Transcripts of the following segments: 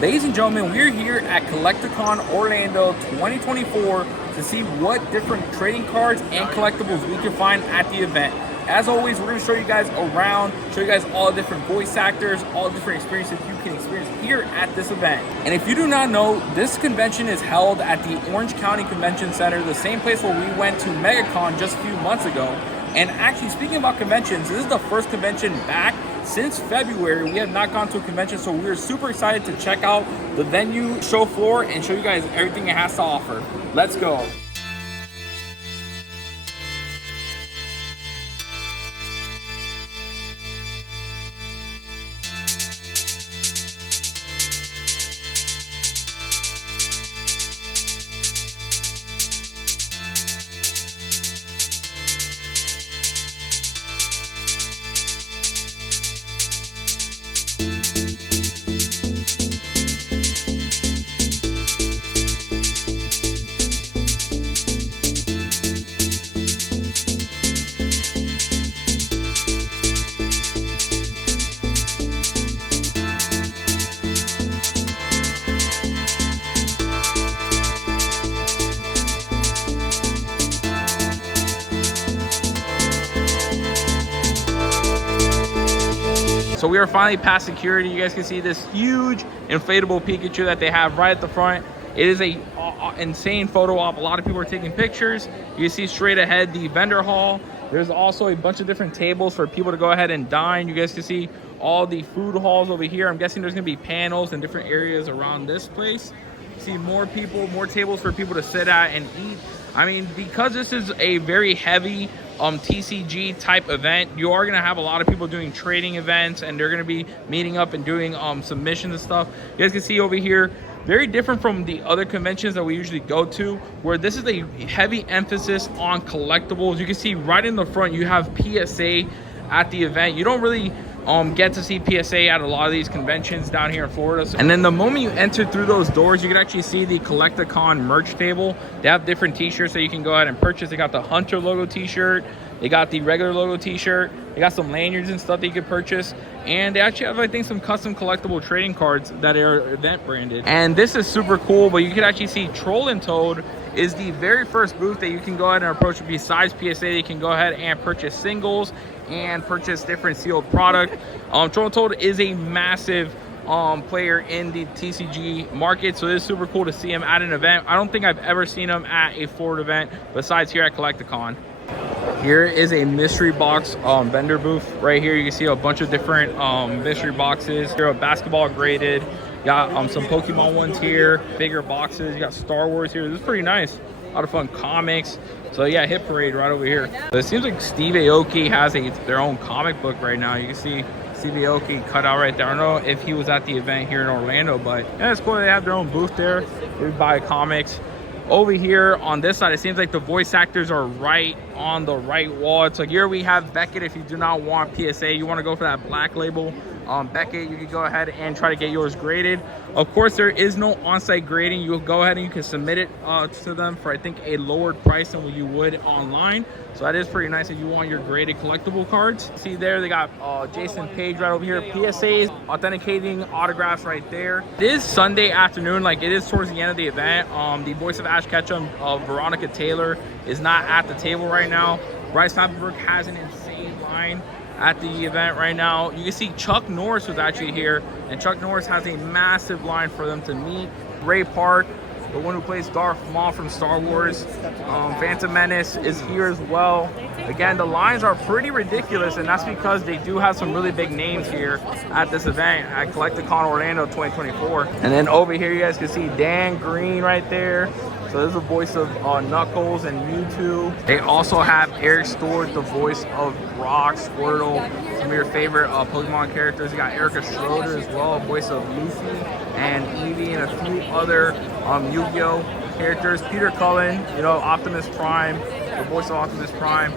Ladies and gentlemen, we're here at collectacon Orlando 2024 to see what different trading cards and collectibles we can find at the event. As always, we're going to show you guys around, show you guys all the different voice actors, all the different experiences you can experience here at this event. And if you do not know, this convention is held at the Orange County Convention Center, the same place where we went to MegaCon just a few months ago. And actually, speaking about conventions, this is the first convention back since February. We have not gone to a convention, so we're super excited to check out the venue, show floor, and show you guys everything it has to offer. Let's go. So we are finally past security. You guys can see this huge inflatable Pikachu that they have right at the front. It is a insane photo op. A lot of people are taking pictures. You can see straight ahead the vendor hall. There's also a bunch of different tables for people to go ahead and dine. You guys can see all the food halls over here. I'm guessing there's gonna be panels in different areas around this place. See more people, more tables for people to sit at and eat. I mean, because this is a very heavy TCG type event, you are gonna have a lot of people doing trading events, and they're gonna be meeting up and doing submissions and stuff. You guys can see over here, very different from the other conventions that we usually go to, where this is a heavy emphasis on collectibles. You can see right in the front, you have PSA at the event. You don't really get to see PSA at a lot of these conventions down here in Florida. And then the moment you enter through those doors, you can actually see the collectacon merch table. They have different t-shirts that you can go ahead and purchase. They got the Hunter logo t-shirt, they got the regular logo t-shirt, they got some lanyards and stuff that you can purchase, and they actually have, I think, some custom collectible trading cards that are event branded. And this is super cool, but you can actually see Troll and Toad is the very first booth that you can go ahead and approach. Besides PSA, you can go ahead and purchase singles and purchase different sealed product. Troll and Toad is a massive player in the TCG market, so it's super cool to see him at an event. I don't think I've ever seen him at a Florida event besides here at Collectacon. Here is a mystery box vendor booth right here. You can see a bunch of different mystery boxes. Here are basketball graded. Got some Pokemon ones here, bigger boxes. You got Star Wars here. This is pretty nice. A lot of fun comics. So yeah, Hit Parade right over here. So it seems like Steve Aoki has their own comic book right now. You can see Steve Aoki cut out right there. I don't know if he was at the event here in Orlando, but yeah, it's cool. They have their own booth there. They buy comics. Over here on this side, it seems like the voice actors are right on the right wall. It's like here we have Beckett. If you do not want PSA, you want to go for that black label Beckett, you can go ahead and try to get yours graded. Of course, there is no on-site grading. You'll go ahead and you can submit it to them for, I think, a lowered price than what you would online. So that is pretty nice if you want your graded collectible cards. See there, they got Jason Page right over here. PSAs, authenticating autographs right there. It is Sunday afternoon, like it is towards the end of the event. The voice of Ash Ketchum, Veronica Taylor, is not at the table right now. Bryce Papenburg has an insane line at the event right now. You can see Chuck Norris was actually here, and Chuck Norris has a massive line for them to meet. Ray Park, the one who plays Darth Maul from Star Wars, Phantom Menace is here as well. Again, the lines are pretty ridiculous, and that's because they do have some really big names here at this event at Collectacon Orlando 2024. And then over here you guys can see Dan Green right there. So this is the voice of Knuckles and Mewtwo. They also have Eric Stewart, the voice of Brock, Squirtle, some of your favorite Pokemon characters. You got Erica Schroeder as well, voice of Luffy and Eevee, and a few other Yu-Gi-Oh characters. Peter Cullen, you know, Optimus Prime, the voice of Optimus Prime.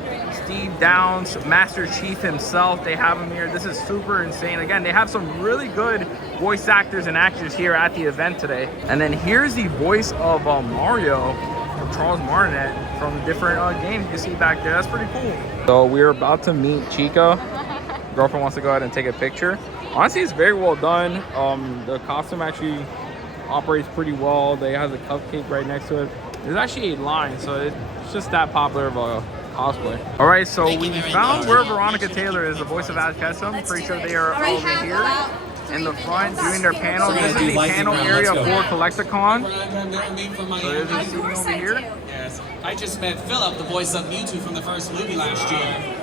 Steve Downs, Master Chief himself, they have him here. This is super insane. Again, they have some really good voice actors and actors here at the event today. And then here's the voice of Mario, from Charles Martinet, from the different games you can see back there. That's pretty cool. So we're about to meet Chica. Girlfriend wants to go ahead and take a picture. Honestly, it's very well done. The costume actually operates pretty well. They have the cupcake right next to it. There's actually a line, so it's just that popular of a cosplay. All right, so we found where Veronica Taylor is, the voice of Ash Ketchum. Pretty sure they are over here in the front doing their panel. This is the panel area for Collectacon. So there's a seating over here. Yes, I just met Philip, the voice of Mewtwo from the first movie last year.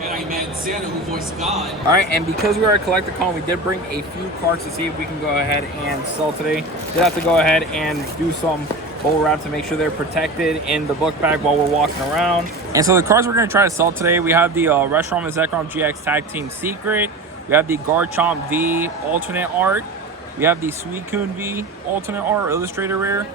And I met Santa, who voiced God. All right, and because we are at Collectacon, we did bring a few cards to see if we can go ahead and sell today. We'll have to go ahead and do some bubble wrap to make sure they're protected in the book bag while we're walking around. And so the cards we're going to try to sell today, we have the Reshiram and Zekrom GX Tag Team Secret. We have the Garchomp V alternate art. We have the Suicune V alternate art, illustrator rare.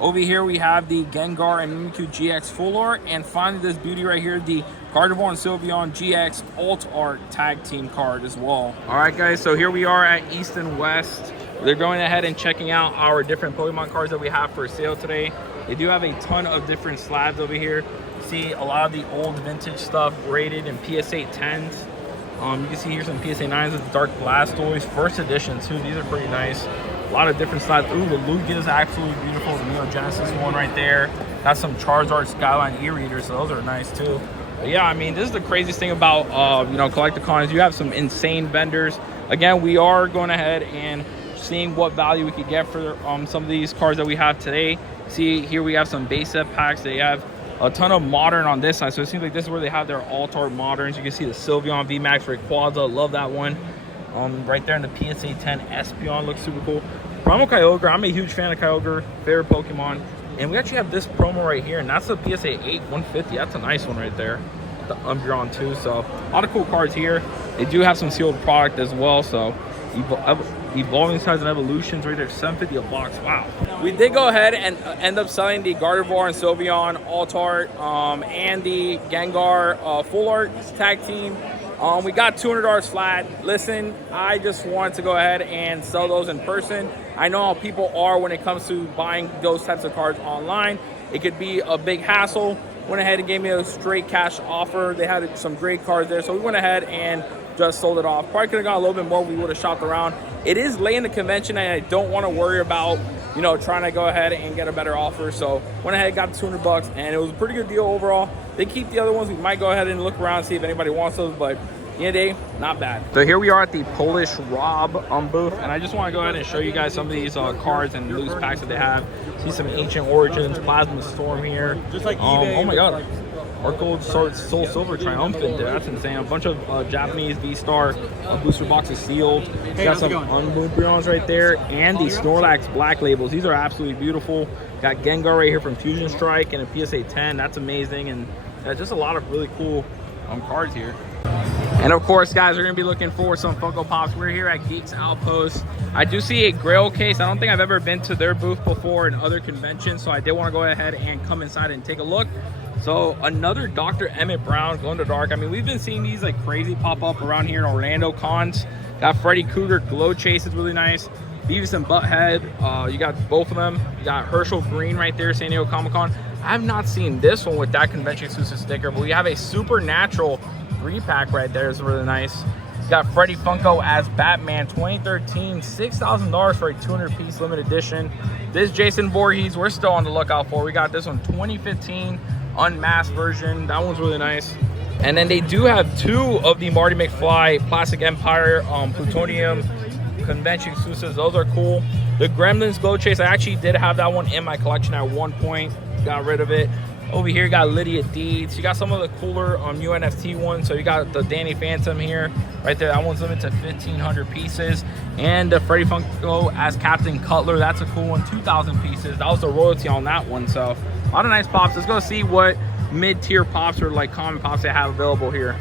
Over here we have the Gengar and Mimikyu GX full art. And finally this beauty right here, the Gardevoir and Sylveon GX alt art tag team card as well. All right guys, so here we are at East and West. They're going ahead and checking out our different Pokemon cards that we have for sale today. They do have a ton of different slabs over here. See a lot of the old vintage stuff rated in PSA 10s. You can see here some PSA 9s with Dark Blastoise, first edition too. These are pretty nice. A lot of different styles. Ooh, the Lugia is absolutely beautiful. The Neo Genesis one right there. Got some Charizard Skyline e-readers, so those are nice too. But yeah, I mean, this is the craziest thing about you know, Collectacon is you have some insane vendors. Again, we are going ahead and seeing what value we could get for some of these cards that we have today. See here we have some base set packs. They have a ton of modern on this side, so it seems like this is where they have their alt-art moderns. You can see the Sylveon VMAX Rayquaza, love that one. Right there in the PSA 10 Espeon looks super cool. Primal Kyogre, I'm a huge fan of Kyogre, favorite Pokemon. And we actually have this promo right here, and that's the PSA 8 150. That's a nice one right there. The Umbreon too, so a lot of cool cards here. They do have some sealed product as well, so Evolving Styles and Evolutions right there, $750 a box. Wow. We did go ahead and end up selling the Gardevoir and Sylveon alt art and the Gengar full art tag team. We got $200 flat. Listen, I just wanted to go ahead and sell those in person. I know how people are when it comes to buying those types of cards online. It could be a big hassle. Went ahead and gave me a straight cash offer. They had some great cards there, so we went ahead and just sold it off. Probably could have got a little bit more. We would have shopped around. It is late in the convention, and I don't want to worry about, you know, trying to go ahead and get a better offer. So went ahead and got the 200 bucks, and it was a pretty good deal overall. They keep the other ones. We might go ahead and look around, see if anybody wants those, but at the end of the day, not bad. So here we are at the Polish Rob booth, and I just want to go ahead and show you guys some of these cards and loose packs that they have. See some Ancient Origins, Plasma Storm here. Just like eBay. Oh my god. Arcold Soul Silver Triumphant there. That's insane. A bunch of Japanese V-Star booster boxes sealed. Got some Umbreons right there, and the Snorlax Black Labels. These are absolutely beautiful. Got Gengar right here from Fusion Strike and a PSA 10. That's amazing, and just a lot of really cool cards here. And of course, guys, we're going to be looking for some Funko Pops. We're here at Geeks Outpost. I do see a Grail case. I don't think I've ever been to their booth before in other conventions, so I did want to go ahead and come inside and take a look. So another Dr. Emmett Brown Glow in the Dark. I mean, we've been seeing these like crazy pop up around here in Orlando cons. Got Freddy Krueger Glow Chase is really nice. Beavis and Butthead, you got both of them. You got Herschel Green right there, San Diego Comic-Con. I have not seen this one with that convention exclusive sticker, but we have a Supernatural 3-pack right there. It's really nice. You got Freddy Funko as Batman 2013, $6,000 for a 200-piece limited edition. This Jason Voorhees, we're still on the lookout for. We got this one 2015 unmasked version. That one's really nice. And then they do have two of the Marty McFly Plastic Empire Plutonium convention exclusives. Those are cool. The Gremlins Glow Chase, I actually did have that one in my collection at one point. Got rid of it. Over here, you got Lydia Deeds. You got some of the cooler UNFT ones. So you got the Danny Phantom here, right there. That one's limited to 1,500 pieces. And the Freddy Funko as Captain Cutler. That's a cool one, 2,000 pieces. That was the royalty on that one. So a lot of nice pops. Let's go see what mid-tier pops or like common pops they have available here.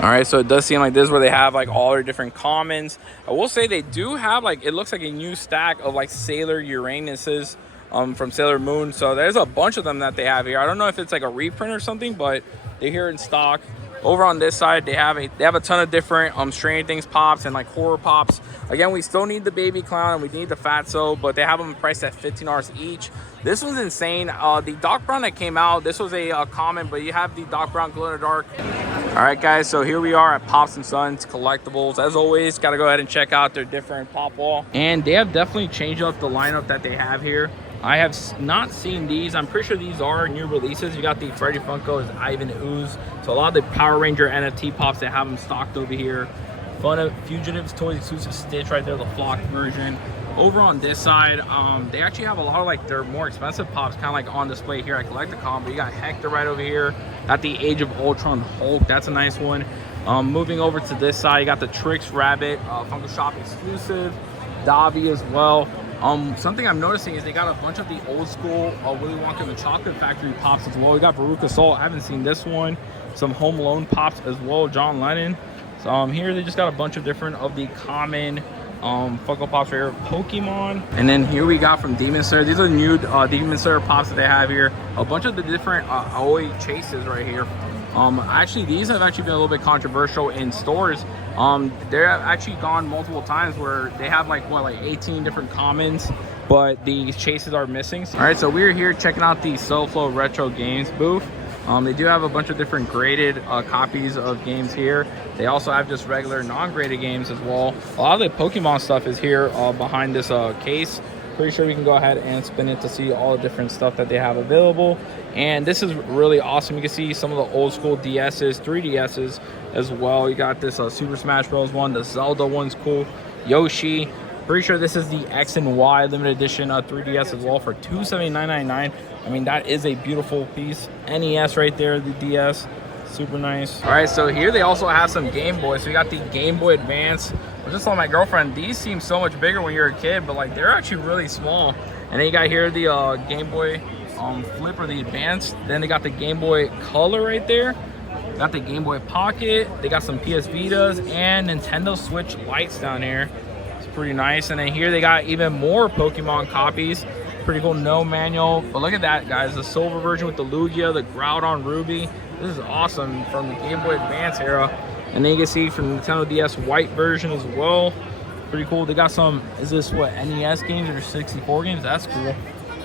All right, so it does seem like this is where they have like all their different commons. I will say they do have like, it looks like a new stack of like Sailor Uranuses from Sailor Moon. So there's a bunch of them that they have here. I don't know if it's like a reprint or something, but they're here in stock. Over on this side, they have a ton of different Stranger Things pops and like horror pops. Again, we still need the baby clown and we need the fatso, but they have them priced at $15 each. This one's insane. The Doc Brown that came out, this was a common, but you have the Doc Brown glow in the dark. All right, guys, so here we are at Pops and Sons Collectibles. As always, got to go ahead and check out their different pop wall. And they have definitely changed up the lineup that they have here. I have not seen these. I'm pretty sure these are new releases. You got the Freddy Funko's Ivan Ooze. So a lot of the Power Ranger NFT pops, they have them stocked over here. Fugitives Toys exclusive Stitch right there, the flock version. Over on this side, they actually have a lot of like their more expensive pops kind of like on display here at Collectacon. But you got Hector right over here. Got the Age of Ultron Hulk. That's a nice one. Moving over to this side, you got the Trix Rabbit, Funko Shop exclusive. Davi as well. Something I'm noticing is they got a bunch of the old school Willy Wonka and the Chocolate Factory pops as well. We got Veruca Salt. I haven't seen this one. Some Home Alone pops as well. John Lennon. So here they just got a bunch of different of the common Funko Pops right here. Pokemon. And then here we got from Demon Slayer. These are the new Demon Slayer pops that they have here. A bunch of the different Aoi chases right here. Actually, these have actually been a little bit controversial in stores. They're actually gone multiple times where they have like 18 different commons, but the chases are missing. All right, so we're here checking out the SoFlo Retro Games booth. They do have a bunch of different graded copies of games here. They also have just regular non-graded games as well. A lot of the Pokemon stuff is here behind this case. Pretty sure we can go ahead and spin it to see all the different stuff that they have available. And this is really awesome. You can see some of the old school DS's, 3DS's as well. You got this Super Smash Bros. One. The Zelda one's cool. Yoshi. Pretty sure this is the X and Y limited edition 3DS as well for $279.99. I mean, that is a beautiful piece. NES right there, the DS. Super nice. All right, so here they also have some Game Boys. So we got the Game Boy Advance. I just told my girlfriend, these seem so much bigger when you're a kid, but like they're actually really small. And then you got here the Game Boy Flip or the Advance. Then they got the Game Boy Color right there. Got the Game Boy Pocket. They got some PS Vitas and Nintendo Switch Lights down here. It's pretty nice. And then here they got even more Pokemon copies. Pretty cool, no manual. But look at that, guys. The silver version with the Lugia, the Groudon Ruby. This is awesome from the Game Boy Advance era. And then you can see from the Nintendo DS white version as well. Pretty cool. They got some, is this what, NES games or 64 games? That's cool.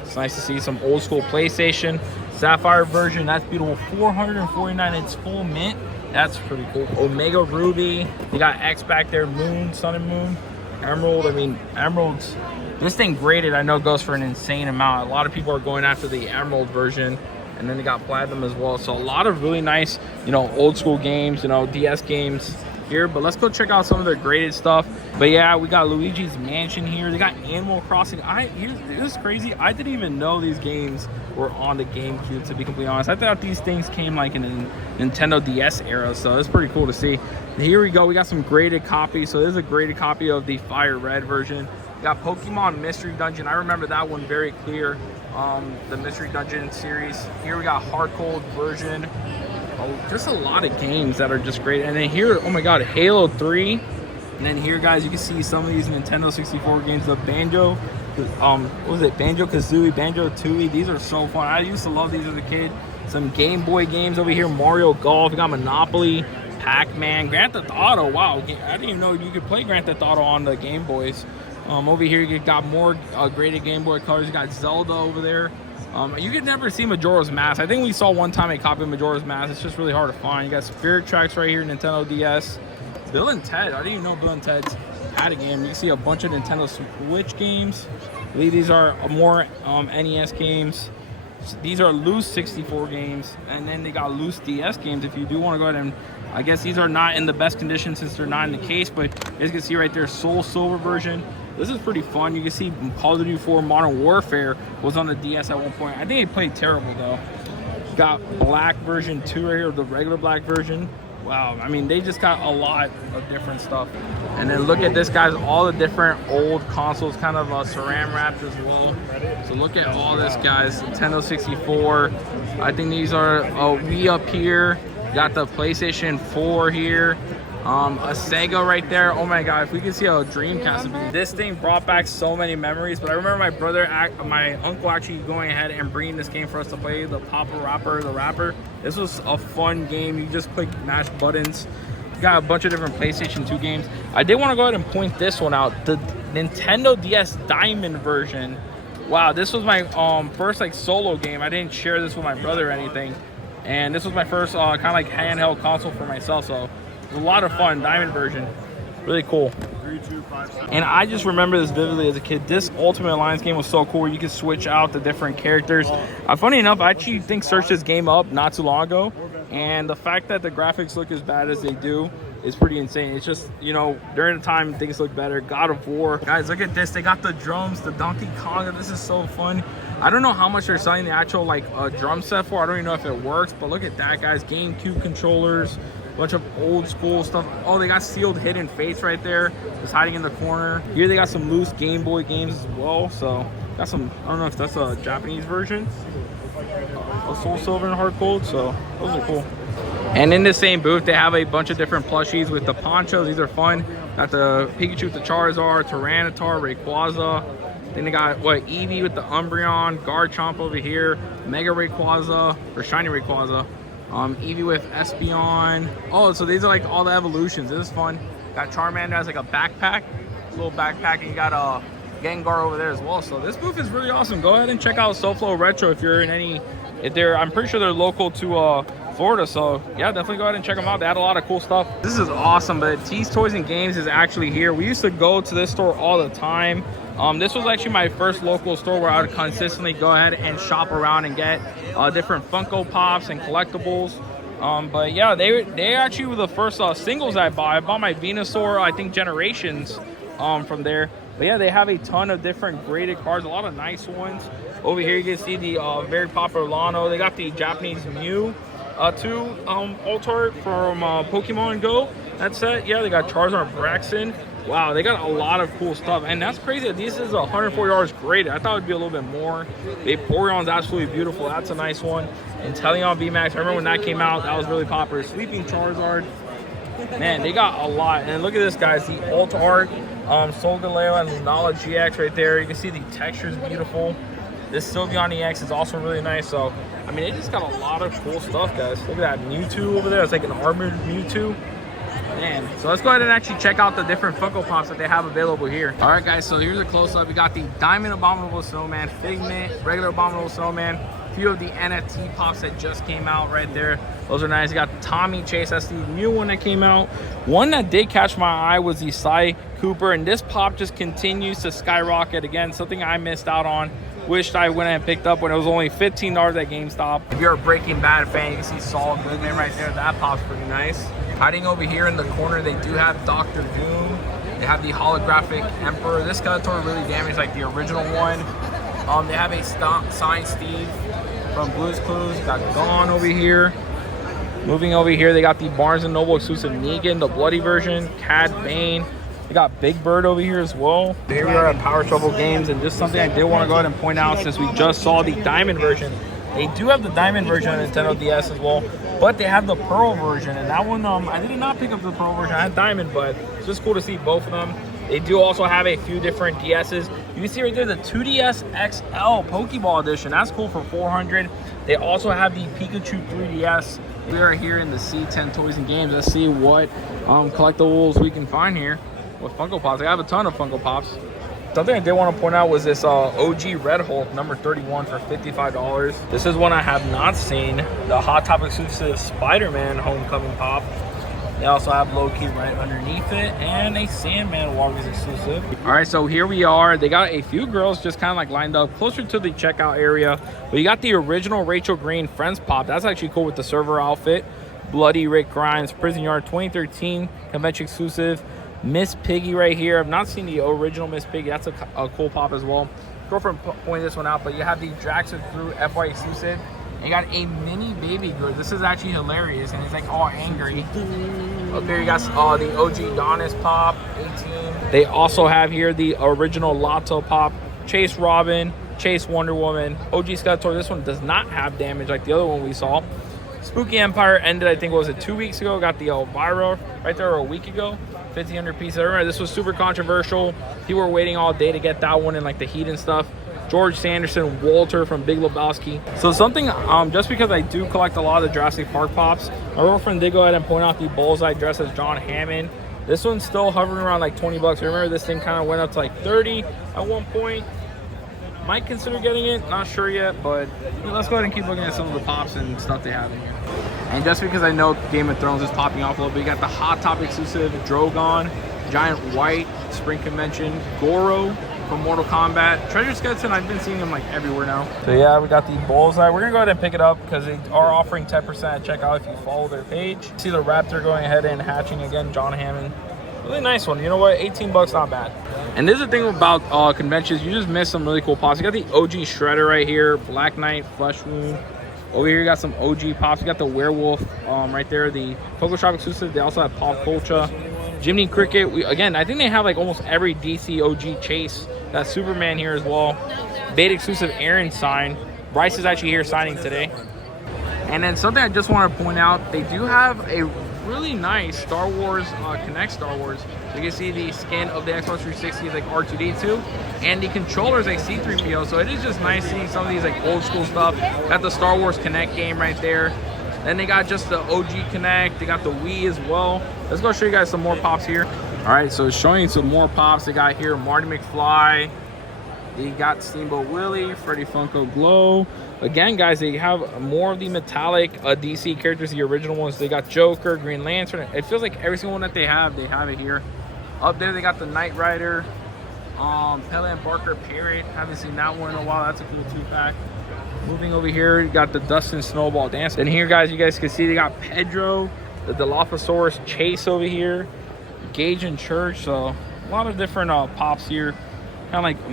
It's nice to see some old school PlayStation. Sapphire version, that's beautiful. $449, it's full mint. That's pretty cool. Omega Ruby. They got X back there, Moon, Sun and Moon. Emerald, I mean, Emeralds. This thing graded, I know, goes for an insane amount. A lot of people are going after the Emerald version. And then they got Platinum as well. So a lot of really nice, old school games, DS games here. But let's go check out some of their graded stuff. But yeah, we got Luigi's Mansion here. They got Animal Crossing. This is crazy. I didn't even know these games were on the GameCube, to be completely honest. I thought these things came like in the Nintendo DS era. So it's pretty cool to see. Here we go. We got some graded copies. So this is a graded copy of the Fire Red version. We got Pokemon Mystery Dungeon. I remember that one very clear. The Mystery Dungeon series. Here we got Hard Cold version. Just a lot of games that are just great. And then here, oh my god, Halo 3. And then here, guys, you can see some of these Nintendo 64 games. The Banjo, what was it? Banjo-Kazooie, Banjo-Tooie. These are so fun. I used to love these as a kid. Some Game Boy games over here. Mario Golf. We got Monopoly, Pac-Man, Grand Theft Auto. Wow, I didn't even know you could play Grand Theft Auto on the Game Boys. Over here you got more graded Game Boy colors. You got Zelda over there. You could never see Majora's Mask. I think we saw one time a copy of Majora's Mask. It's just really hard to find. You got Spirit Tracks right here, Nintendo DS. Bill and Ted. I didn't even know Bill and Ted's had a game. You can see a bunch of Nintendo Switch games. I believe these are more NES games. These are loose 64 games. And then they got loose DS games if you do want to go ahead and... I guess these are not in the best condition since they're not in the case, but you guys can see right there, Soul Silver version. This is pretty fun. You can see Call of Duty 4 Modern Warfare was on the DS at one point. I think it played terrible though. Got Black version 2 right here, the regular Black version. Wow, I mean, they just got a lot of different stuff. And then look at this, guys, all the different old consoles, kind of saran wrapped as well. So look at all this, guys. Nintendo 64. I think these are Wii up here. Got the PlayStation 4 here. A Sega right there. Oh my god, if we could see a Dreamcast would be. This thing brought back so many memories. But I remember my uncle actually going ahead and bringing this game for us to play, the Papa Rapper, the Rapper. This was a fun game. You just click, mash buttons. You got a bunch of different PlayStation 2 games. I did want to go ahead and point this one out. The Nintendo DS Diamond version. Wow, this was my first like solo game. I didn't share this with my brother or anything. And this was my first kind of like handheld console for myself. So a lot of fun. Diamond version, really cool. 3, 2, 5, 7. And I just remember this vividly as a kid. This Ultimate Alliance game was so cool. You could switch out the different characters. Funny enough, I actually searched this game up not too long ago, and the fact that the graphics look as bad as they do is pretty insane. It's just, you know, during the time things look better. God of War, guys, look at this. They got the drums, the Donkey Kong. This is so fun. I don't know how much they're selling the actual like drum set for. I don't even know if it works, but look at that, guys. GameCube controllers. Bunch of old school stuff. Oh, they got sealed Hidden Fates right there, just hiding in the corner. Here they got some loose Game Boy games as well. So got some, I don't know if that's a Japanese version of Soul Silver and Hard Gold. So those are cool. And in the same booth, they have a bunch of different plushies with the ponchos. These are fun. Got the Pikachu with the Charizard, Tyranitar, Rayquaza. Then they got what, Eevee with the Umbreon, Garchomp over here, Mega Rayquaza or Shiny Rayquaza. Eevee with Espeon. Oh, so these are like all the evolutions. This is fun. Got Charmander as like a backpack, little backpack, and you got a Gengar over there as well. So this booth is really awesome. Go ahead and check out SoFlo Retro if you're in any. If they're, I'm pretty sure they're local to Florida. So yeah, definitely go ahead and check them out. They had a lot of cool stuff. This is awesome. But T's Toys and Games is actually here. We used to go to this store all the time. This was actually my first local store where I would consistently go ahead and shop around and get different Funko Pops and collectibles. But yeah, they actually were the first singles I bought. I bought my Venusaur, I think Generations from there. But yeah, they have a ton of different graded cards, a lot of nice ones. Over here you can see the very popular Lano. They got the Japanese Mew too, alt art from Pokemon Go. That set, yeah, they got Charizard, Braxton. Wow, they got a lot of cool stuff, and that's crazy. This is $140 graded. I thought it'd be a little bit more. Vaporeon's absolutely beautiful. That's a nice one. Inteleon VMAX. I remember when that came out. That was really popular. Sleeping Charizard. Man, they got a lot. And look at this, guys. The alt art, Solgaleo and Lunala GX right there. You can see the texture is beautiful. This Sylveon EX is also really nice. So, I mean, they just got a lot of cool stuff, guys. Look at that Mewtwo over there. It's like an armored Mewtwo. Man, so let's go ahead and actually check out the different Funko Pops that they have available here. All right, guys, so here's a close-up. We got the Diamond Abominable Snowman, Figment, regular Abominable Snowman, a few of the NFT Pops that just came out right there. Those are nice. You got Tommy Chase. That's the new one that came out. One that did catch my eye was the Cy Cooper, and this pop just continues to skyrocket. Again, something I missed out on. Wished I went and picked up when it was only $15 at GameStop. If you're a Breaking Bad fan, you can see Saul Goodman right there. That pop's pretty nice. Hiding over here in the corner, they do have Dr. Doom. They have the holographic Emperor. This Skeletor really damaged like the original one. They have a signed Steve from Blue's Clues. Got Gone over here. Moving over here, they got the Barnes & Noble exclusive Negan, the bloody version. Cad Bane. They got Big Bird over here as well. Here we are at Power Trouble Games, and just something I did want to go ahead and point out since we just saw the Diamond version. They do have the Diamond version on Nintendo DS as well, but they have the Pearl version, and that one, I did not pick up the Pearl version. I had Diamond, but it's just cool to see both of them. They do also have a few different DSs. You can see right there the 2DS XL Pokeball Edition. That's cool for $400. They also have the Pikachu 3DS. We are here in the C10 Toys and Games. Let's see what collectibles we can find here with Funko Pops. I have a ton of Funko Pops. Something I did want to point out was this OG Red Hulk number 31 for $55. This is one I have not seen. The Hot Topic exclusive Spider-Man Homecoming Pop. They also have low-key right underneath it, and a Sandman Walgreens exclusive. All right, so here we are. They got a few girls just kind of like lined up closer to the checkout area. But you got the original Rachel Green Friends Pop. That's actually cool with the server outfit. Bloody Rick Grimes Prison Yard 2013 convention exclusive. Miss Piggy right here. I've not seen the original Miss Piggy. That's a cool pop as well. Girlfriend pointed this one out, but you have the Jackson Through FY exclusive. And you got a mini baby girl. This is actually hilarious, and it's like all angry. Up here you got the OG Donis Pop, 18. They also have here the original Lotto Pop, Chase Robin, Chase Wonder Woman, OG Skeletor. This one does not have damage like the other one we saw. Spooky Empire ended, I think, what was it, 2 weeks ago? Got the Elvira right there, or a week ago. 1,500 pieces. I remember this was super controversial. People were waiting all day to get that one in like the heat and stuff. George Sanderson, Walter from Big Lebowski. So something, just because I do collect a lot of the Jurassic Park pops, my girlfriend did go ahead and point out the bullseye dress as John Hammond. This one's still hovering around like 20 bucks. Remember, this thing kind of went up to like 30 at one point. Might consider getting it, not sure yet, but let's go ahead and keep looking at some of the pops and stuff they have in here. And just because I know Game of Thrones is popping off a little bit, we got the Hot Topic exclusive Drogon, Giant White, Spring Convention, Goro from Mortal Kombat. Treasure Skeleton, I've been seeing them like everywhere now. So yeah, we got the bullseye. We're gonna go ahead and pick it up because they are offering 10% at checkout if you follow their page. See the Raptor going ahead and hatching again, John Hammond. Really nice one. You know what? 18 bucks, not bad. And this is the thing about conventions. You just miss some really cool pops. You got the OG Shredder right here, Black Knight, Flesh Wound. Over here, you got some OG pops. You got the Werewolf right there, the Poco Shop exclusive. They also have Pop Culture, Jiminy Cricket. Again, I think they have like almost every DC OG chase. Got Superman here as well. Beta exclusive Aaron sign. Bryce is actually here signing today. And then something I just want to point out, they do have a really nice Star Wars Connect Star Wars. So you can see the skin of the Xbox 360 like R2D2, and the controllers like C3PO. So it is just nice seeing some of these like old school stuff. Got the Star Wars Connect game right there. Then they got just the OG Connect. They got the Wii as well. Let's go show you guys some more pops here. All right, so showing some more pops. They got here Marty McFly. They got Steamboat Willie, Freddy Funko Glow. Again, guys, they have more of the metallic DC characters, the original ones. They got Joker, Green Lantern. It feels like every single one that they have it here. Up there, they got the Knight Rider, Pele and Barker Parrot. Haven't seen that one in a while. That's a cool 2-pack. Moving over here, you got the Dustin Snowball Dance. And here, guys, you guys can see they got Pedro, the Dilophosaurus Chase over here, Gage and Church. So a lot of different pops here. Kind of like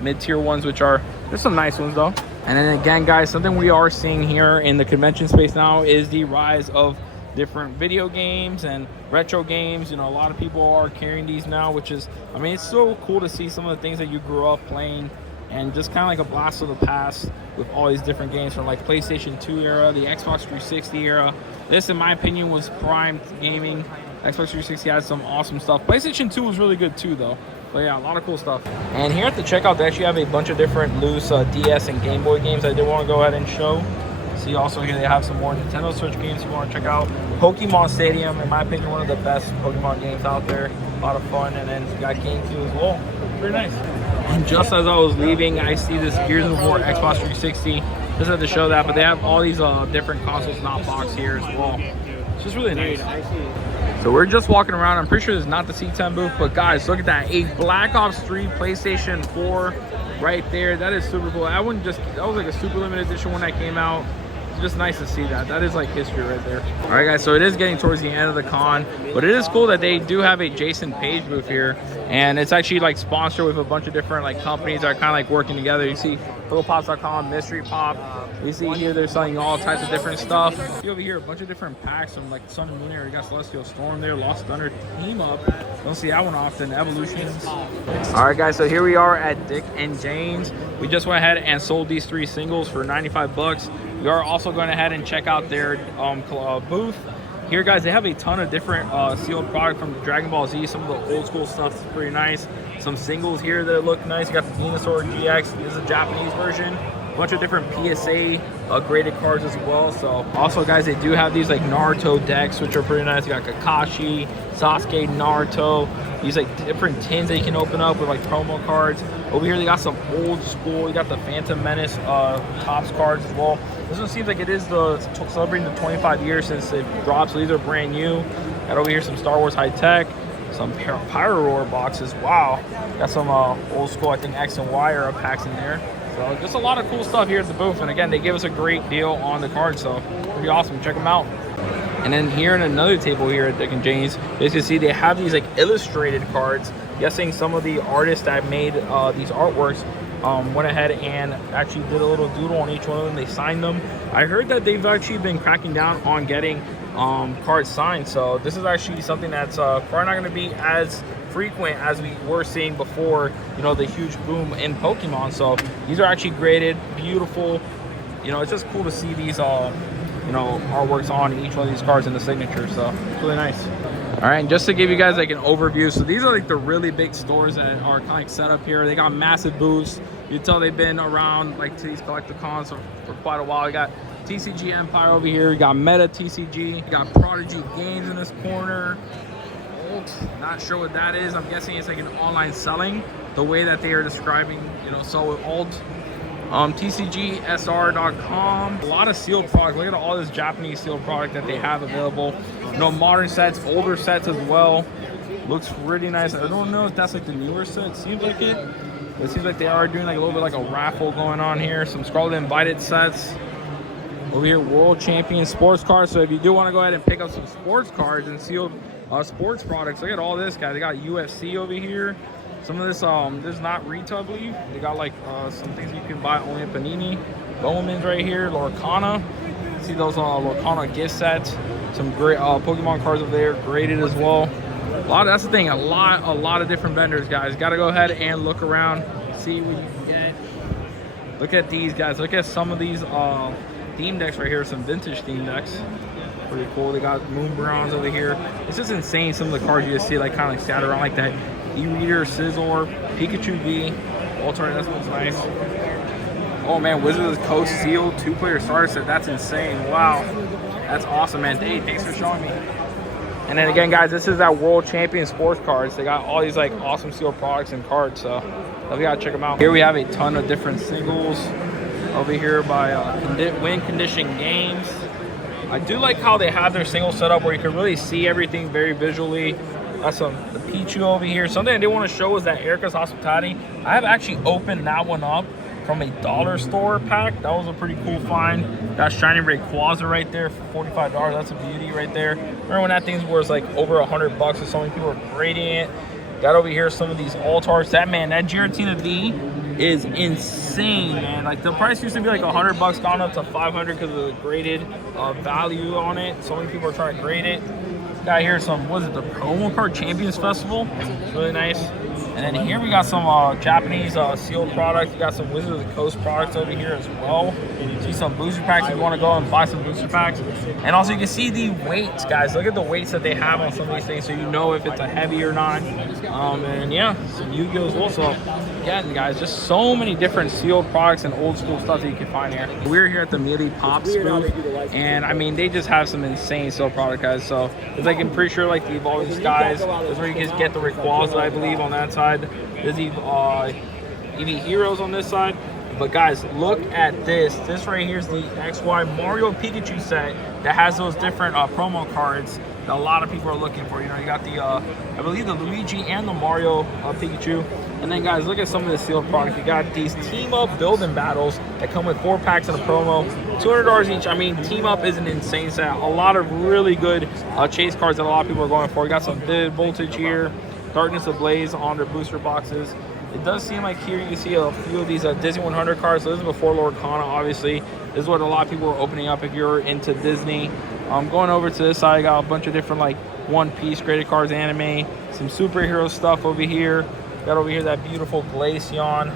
mid-tier ones, which are, there's some nice ones though. And then again, guys, something we are seeing here in the convention space now is the rise of different video games and retro games. You know, a lot of people are carrying these now, which is, I mean, it's so cool to see some of the things that you grew up playing, and just kind of like a blast of the past with all these different games from like PlayStation 2 era, the Xbox 360 era. This, in my opinion, was prime gaming. Xbox 360 had some awesome stuff. PlayStation 2 was really good too, though. But yeah, a lot of cool stuff. And here at the checkout, they actually have a bunch of different loose DS and Game Boy games I did want to go ahead and show. See, also here they have some more Nintendo Switch games you want to check out. Pokemon Stadium, in my opinion, one of the best Pokemon games out there. A lot of fun. And then you got GameCube as well. Pretty nice. And just as I was leaving, I see this Gears of War Xbox 360. Just had to show that, but they have all these different consoles not boxed here as well. It's just really nice. So we're just walking around. I'm pretty sure this is not the C10 booth, but guys, look at that. A Black Ops 3 PlayStation 4 right there. That is super cool. That was like a super limited edition when that came out. It's just nice to see that. That is like history right there. All right, guys, so it is getting towards the end of the con, but it is cool that they do have a Jason Page booth here, and it's actually like sponsored with a bunch of different like companies that are kind of like working together. You see FunkoPops.com, Mystery Pop. You see here they're selling all types of different stuff. You over here a bunch of different packs from like Sun and Moon area. You got Celestial Storm there, Lost Thunder, Team Up. Don't see that one often. Evolutions. All right, guys, so here we are at Dick and Jane's. We just went ahead and sold these 3 singles for 95 bucks. We are also going ahead and check out their booth. Here, guys, they have a ton of different sealed product from Dragon Ball Z. Some of the old school stuff is pretty nice. Some singles here that look nice. You got the Venusaur GX. This is a Japanese version. A bunch of different PSA graded cards as well. So also, guys, they do have these like Naruto decks, which are pretty nice. You got Kakashi, Sasuke, Naruto. These like different tins that you can open up with like promo cards. Over here they got some old school. You got the Phantom Menace Topps cards as well. This one seems like it is celebrating the 25 years since it dropped, so these are brand new. Got over here some Star Wars high tech, some Pyro Roar boxes. Wow, got some old school, I think X and Y era packs in there. So just a lot of cool stuff here at the booth. And again, they give us a great deal on the cards, so pretty awesome. Check them out. And then here in another table here at Dick and Jane's, as you see, they have these like illustrated cards. Guessing some of the artists that made these artworks went ahead and actually did a little doodle on each one of them. They signed them. I heard that they've actually been cracking down on getting cards signed. So this is actually something that's probably not going to be as frequent as we were seeing before, you know, the huge boom in Pokemon. So these are actually graded, beautiful. You know, it's just cool to see these you know, artworks on each one of these cards in the signature. So it's really nice. All right, and just to give you guys like an overview, so these are like the really big stores that are kind of like set up here. They got massive booths. You can tell they've been around like to these collectacons for quite a while. You got TCG Empire over here. You got Meta TCG. You got Prodigy Games in this corner. Not sure what that is. I'm guessing it's like an online selling, the way that they are describing, you know, so with alt. TCGSR.com. A lot of sealed product. Look at all this Japanese sealed product that they have available. You know, modern sets, older sets as well. Looks really nice. I don't know if that's like the newer set. Seems like it. It seems like they are doing like a little bit like a raffle going on here. Some Scarlet Invited sets. Over here, World Champion sports cards. So if you do want to go ahead and pick up some sports cards and sealed sports products, look at all this, guys. They got UFC over here. Some of this, there's not retail, I believe. They got like some things you can buy only at Panini. Bowman's right here, Lorcana. See those Lorcana gift sets. Some great Pokemon cards over there, graded as well. That's the thing, a lot of different vendors, guys. Got to go ahead and look around, see what you can get. Look at these, guys. Look at some of these theme decks right here, some vintage theme decks. Pretty cool. They got Moon Browns over here. It's just insane, some of the cards you just see like kind of like scattered around like that. E-Reader, Scizor, Pikachu V, alternate, this one's nice. Oh man, Wizard of the Coast sealed 2-player starter set. That's insane. Wow. That's awesome, man. Hey, thanks for showing me. And then again, guys, this is that World Champion sports cards. They got all these like awesome sealed products and cards, so you gotta check them out. Here we have a ton of different singles over here by Win Condition Games. I do like how they have their single set up where you can really see everything very visually. Got the Pichu over here. Something I did want to show is that Erica's Hospitality. I have actually opened that one up from a dollar store pack. That was a pretty cool find. Got Shiny Rayquaza right there for $45. That's a beauty right there. Remember when that thing was like over $100 and so many people were grading it. Got over here some of these Altars. That Giratina V is insane, man. Like the price used to be like $100, gone up to $500 because of the graded value on it. So many people are trying to grade it. Got here some, what is it, the promo card Champions Festival. It's really nice. And then here we got some Japanese sealed products. You got some Wizard of the Coast products over here as well. See some booster packs if you want to go and buy some booster packs. And also you can see the weights, guys. Look at the weights that they have on some of these things so you know if it's a heavy or not. And yeah, some Yu-Gi-Oh as well. So again, guys, just so many different sealed products and old school stuff that you can find here. We're here at the Mealy Pops booth, and I mean, they just have some insane sealed product, guys. So it's like, I'm pretty sure like the Evolving Skies, that's where you can get the Rayquaza, I believe, on that side. There's EV Heroes on this side. But guys, look at this. This right here is the XY Mario Pikachu set that has those different promo cards that a lot of people are looking for. You know, you got the, I believe the Luigi and the Mario Pikachu. And then guys, look at some of the sealed product. You got these team up building battles that come with 4 packs in a promo, $200 each. I mean, team up is an insane set. A lot of really good chase cards that a lot of people are going for. You got some Vivid Voltage here, Darkness Ablaze on their booster boxes. It does seem like here you can see a few of these Disney 100 cards. So this is before Lorcana, obviously. This is what a lot of people are opening up if you're into Disney. Going over to this side, I got a bunch of different like One Piece graded cards, anime, some superhero stuff over here. Got over here that beautiful Glaceon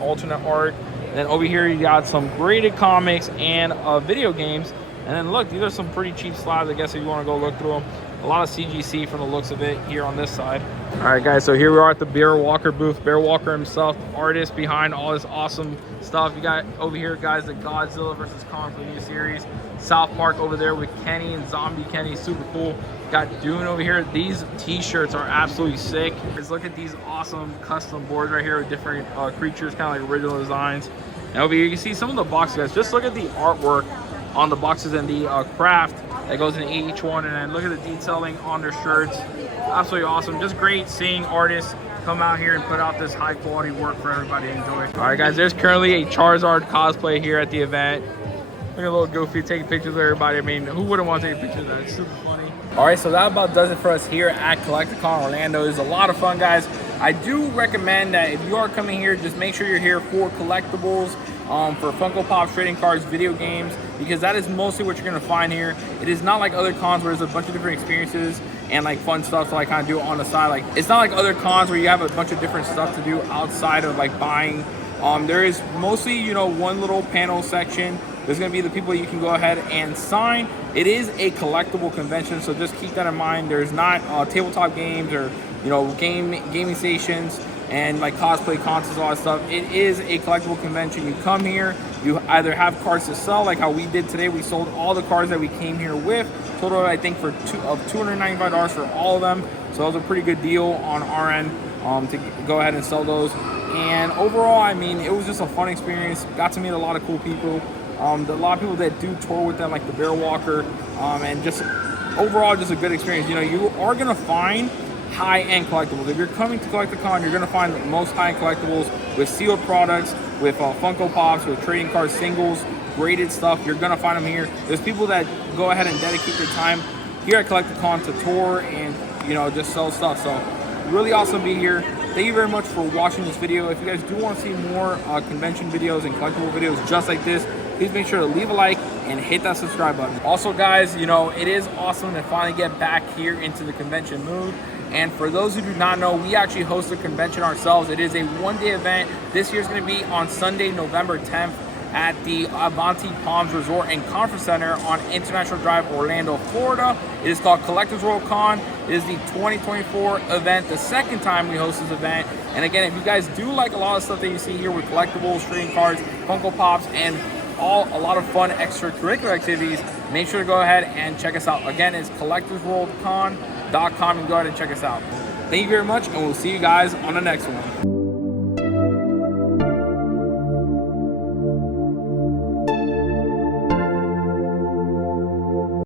alternate art. And then over here you got some graded comics and video games. And then look, these are some pretty cheap slabs, I guess, if you want to go look through them. A lot of CGC from the looks of it here on this side. All right, guys, so here we are at the Bear Walker booth. Bear Walker himself, artist behind all this awesome stuff. You got over here, guys, the Godzilla vs. Kong for the new series. South Park over there with Kenny and Zombie Kenny, super cool. Got Dune over here. These t-shirts are absolutely sick. Just look at these awesome custom boards right here with different creatures, kind of like original designs. And over here, you can see some of the boxes, guys. Just look at the artwork on the boxes and the craft that goes in each one, and then look at the detailing on their shirts. Absolutely awesome. Just great seeing artists come out here and put out this high quality work for everybody to enjoy. All right, guys, there's currently a Charizard cosplay here at the event. Look at a little Goofy taking pictures of everybody. I mean, who wouldn't want to take a picture of that? It's super funny. All right, so that about does it for us here at Collectacon Orlando. It was a lot of fun, guys. I do recommend that if you are coming here, just make sure you're here for collectibles, for Funko Pops, trading cards, video games, because that is mostly what you're gonna find here. It is not like other cons where there's a bunch of different experiences and like fun stuff to like kind of do on the side. Like, it's not like other cons where you have a bunch of different stuff to do outside of like buying. There is mostly, you know, one little panel section There's going to be the people you can go ahead and sign. It is a collectible convention, so just keep that in mind. There's not tabletop games or, you know, gaming stations and like cosplay contests, all that stuff. It is a collectible convention. You come here, you either have cards to sell, like how we did today. We sold all the cards that we came here with. Total, I think, for $295 for all of them. So that was a pretty good deal on our end to go ahead and sell those. And overall, I mean, it was just a fun experience. Got to meet a lot of cool people. A lot of people that do tour with them, like the Bear Walker, and just overall, just a good experience. You know, you are gonna find high-end collectibles. If you're coming to Collectacon, you're gonna find the most high-end collectibles with sealed products, with Funko Pops, with trading card singles, graded stuff. You're gonna find them here. There's people that go ahead and dedicate their time here at Collectacon to tour and, you know, just sell stuff. So really awesome to be here. Thank you very much for watching this video. If you guys do want to see more convention videos and collectible videos just like this, please make sure to leave a like and hit that subscribe button. Also, guys, you know, it is awesome to finally get back here into the convention mood. And for those who do not know, we actually host a convention ourselves. It is a one-day event. This year's going to be on Sunday, November 10th at the Avanti Palms Resort and Conference Center on International Drive, Orlando, Florida. It is called Collectors World Con. It is the 2024 event, the second time we host this event. And again, if you guys do like a lot of stuff that you see here with collectibles, trading cards, Funko Pops, and a lot of fun extracurricular activities, make sure to go ahead and check us out. Again, it's collectorsworldcon.com, and go ahead and check us out. Thank you very much, and we'll see you guys on the next one.